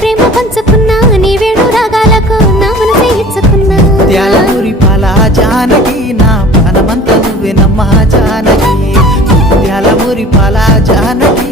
ప్రేమ పంచుకున్నా నీ వేడు రాగాలకు నా మనసే ఇచ్చుకున్నా ముత్యాలమూరి పాల జానకి నా ప్రాణమంతా నువ్వే నమ్మా జానకి ముత్యాలమూరి పాల జానకి